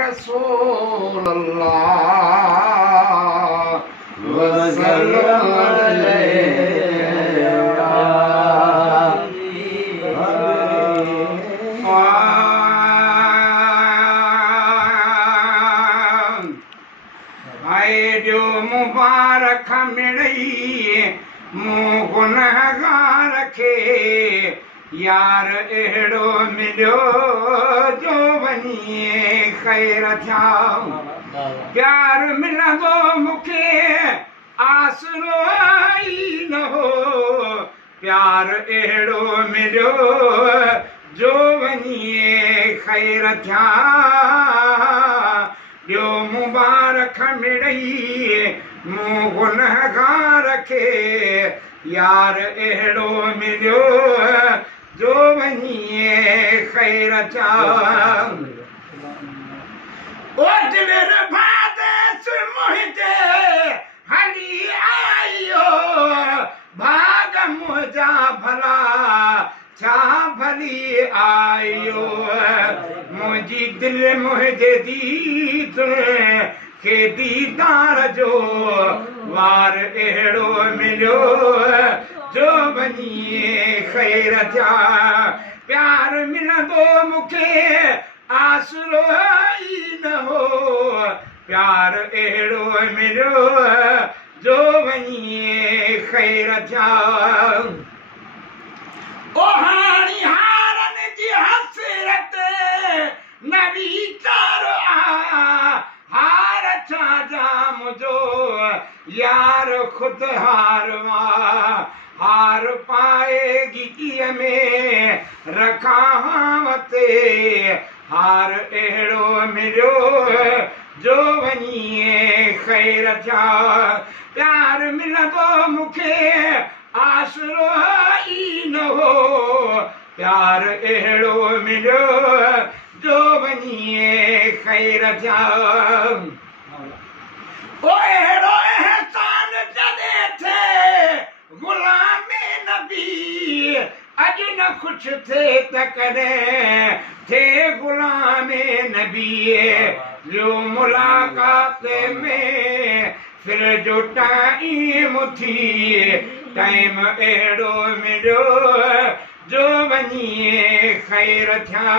रसूल अल्लाह वसल्लम जो मुबारक मिड़ई मूं गुनहगार खे यार अहिड़ो मिलियो जो वञी ख़ैर थिया प्यार मिलंदो मूंखे आसरो ई न हो प्यार अहिड़ो मिलियो जो वञी ख़ैर थिया जो मुबारक मिड़ई मूं गुनहगार खे यार अहिड़ो मिलियो जो वञी ख़ैर थिया ओजर भादेस मुंहिंजे हली आयो भाग मुंहिंजा भला छा भली आयो मुंहिंजी दिलि मुंहिंजे दीद खे दीदार जो वार अहिड़ो मिलियो जो वञी ख़ैर थिया प्यार मिलंदो मूंखे आसरो ई न हो प्यार अहिड़ो मिलियो जो वञी ख़ैर थिया ओहाणी हारन जी हसरत न वीचार हार छा जाम जो यार खुद हारवा हार पाएगी कीअं में रखावते हार अहिड़ो मिलियो जो वञी ख़ैर थिया प्यार मिलंदो मूंखे आसरो ई न हो प्यार अहिड़ो मिलियो जो वञी ख़ैर थिया ओ अहिड़ो एहसान जॾहिं थिए ग़ुलामी नबी अॼु न कुझु थिए त कॾहिं थिए ग़ुलामी नबी जो मुलाक़ात में फिर जो टाइम थी टाइम अहिड़ो मिलियो जो वञी ख़ैर थिया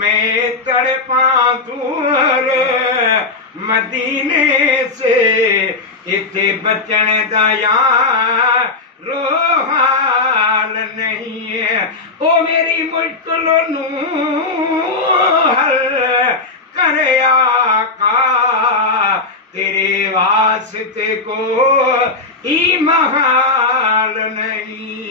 मैं तड़पां दूर मदीने से इते बचण दा यारो हाल नहीं है ओ मेरी मुश्किलों नूं हल करे आका तेरे वास्ते को ई महाल नहीं